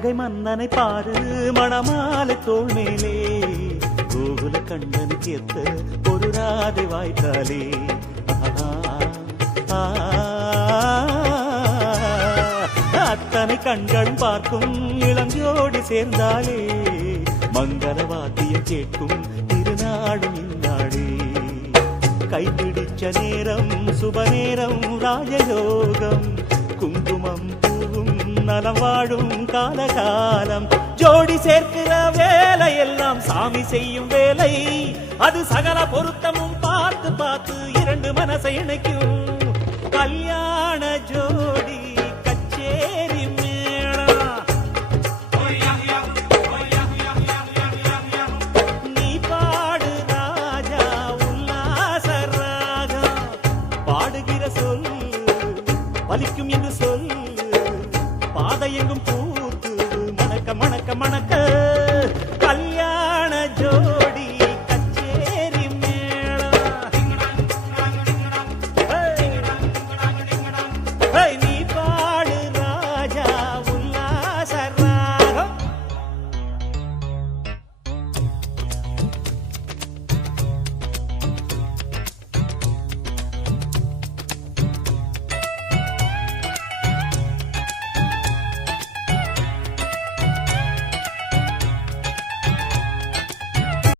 புன்னகை மன்னனை பாரு மணமாலை தோள் மேலே கோகுல கண்ணனுக்கு எத்த ஒரு ராதை வாய்க்காலே அத்தனை கண்களும் பார்க்கும் இளஞ்சோடி சேர்ந்தாலே மங்கள வாத்தியம் கேட்கும் திருநாடும் இந்நாடே கைப்பிடிச்ச நேரம் சுப நேரம் ராஜயோகம் குங்குமம் பூவும் நலம் வாழும் காலகாலம் ஜோடி சேர்க்கிற வேலை எல்லாம் சாமி செய்யும் வேலை அது சகல பொருத்தமும் பார்த்து பார்த்து இரண்டு மனசை இணைக்கும் கல்யாண ஜோடி கச்சேரி மேளம் நீ பாடு ராஜா உல்லாச ராகம் பாடுகிற சொல் பலிக்கும் என்று சொல் பாதை எங்கும் பூத்து மணக்க மணக்க மணக்க கல்யாண ஜோ